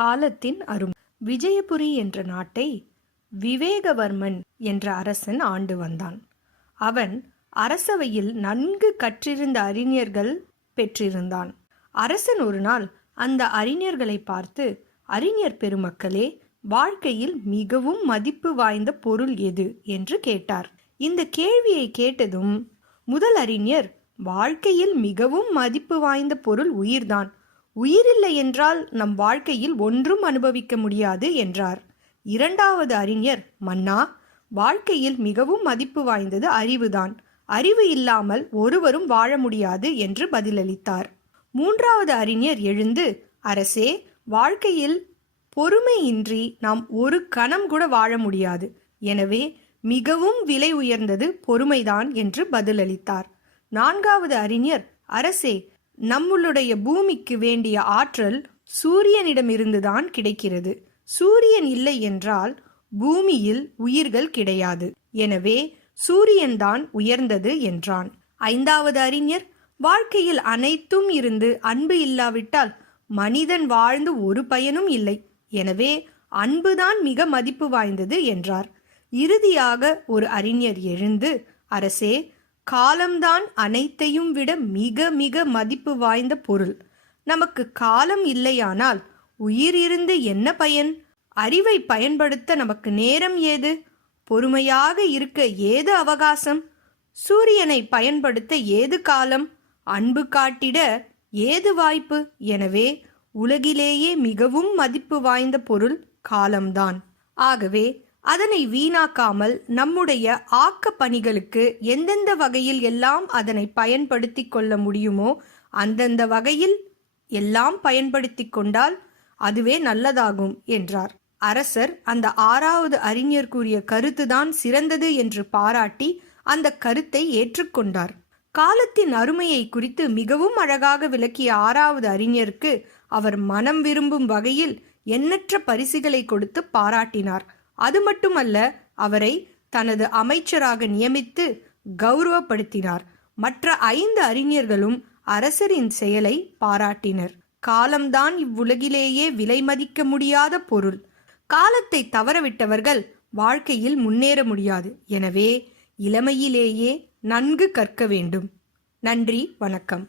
காலத்தின் அரும். விஜயபுரி என்ற நாட்டை விவேகவர்மன் என்ற அரசன் ஆண்டு வந்தான். அவன் அரசவையில் நன்கு கற்றிருந்த அறிஞர்கள் பெற்றிருந்தான். அரசன் ஒரு நாள் அந்த அறிஞர்களை பார்த்து அறிஞர் பெருமக்களே வாழ்க்கையில் மிகவும் மதிப்பு வாய்ந்த பொருள் எது? என்று கேட்டார். இந்த கேள்வியை கேட்டதும் முதல் அறிஞர் வாழ்க்கையில் மிகவும் மதிப்பு வாய்ந்த பொருள் உயிர்தான். உயிரில்லை என்றால் நம் வாழ்க்கையில் ஒன்றும் அனுபவிக்க முடியாது என்றார். இரண்டாவது அறிஞர் மன்னா வாழ்க்கையில் மிகவும் மதிப்பு வாய்ந்தது அறிவுதான். அறிவு இல்லாமல் ஒருவரும் வாழ முடியாது என்று பதிலளித்தார். மூன்றாவது அறிஞர் எழுந்து அரசே வாழ்க்கையில் பொறுமையின்றி நாம் ஒரு கணம் கூட வாழ முடியாது. எனவே மிகவும் விலை உயர்ந்தது பொறுமைதான் என்று பதிலளித்தார். நான்காவது அறிஞர் அரசே நம்மளுடைய பூமிக்கு வேண்டிய ஆற்றல் சூரியனிடமிருந்துதான் கிடைக்கிறது. சூரியன் இல்லை என்றால் பூமியில் உயிர்கள் கிடையாது. எனவே சூரியன்தான் உயர்ந்தது என்றான். ஐந்தாவது அறிஞர் வாழ்க்கையில் அனைத்தும் இருந்து அன்பு இல்லாவிட்டால் மனிதன் வாழ்ந்து ஒரு பயனும் இல்லை. எனவே அன்புதான் மிக மதிப்பு வாய்ந்தது என்றார். இறுதியாக ஒரு அறிஞர் எழுந்து அரசே காலம்தான் அனைத்தையும் விட மிக மிக மதிப்பு வாய்ந்த பொருள். நமக்கு காலம் இல்லையானால் உயிர் இருந்து என்ன பயன்? அறிவை பயன்படுத்த நமக்கு நேரம் ஏது? பொறுமையாக இருக்க ஏது அவகாசம்? சூரியனை பயன்படுத்த ஏது காலம்? அன்பு காட்டிட ஏது வாய்ப்பு? எனவே உலகிலேயே மிகவும் மதிப்பு வாய்ந்த பொருள் காலம்தான். ஆகவே அதனை வீணாக்காமல் நம்முடைய ஆக்க பணிகளுக்கு எந்தெந்த வகையில் எல்லாம் அதனை பயன்படுத்தி கொள்ள முடியுமோ அந்தந்த வகையில் எல்லாம் பயன்படுத்தி கொண்டால் அதுவே நல்லதாகும் என்றார். அரசர் அந்த ஆறாவது அறிஞர் கூறிய கருத்துதான் சிறந்தது என்று பாராட்டி அந்த கருத்தை ஏற்றுக்கொண்டார் காலத்தின் அருமையை குறித்து மிகவும் அழகாக விளக்கிய ஆறாவது அறிஞருக்கு அவர் மனம் விரும்பும் வகையில் எண்ணற்ற பரிசுகளை கொடுத்து பாராட்டினார். அது மட்டுமல்ல அவரை தனது அமைச்சராக நியமித்து கௌரவப்படுத்தினார். மற்ற ஐந்து அறிஞர்களும் அரசரின் செயலை பாராட்டினர். காலம்தான் இவ்வுலகிலேயே விலை மதிக்க முடியாத பொருள். காலத்தை தவறவிட்டவர்கள் வாழ்க்கையில் முன்னேற முடியாது. எனவே இளமையிலேயே நன்கு கற்க வேண்டும். நன்றி வணக்கம்.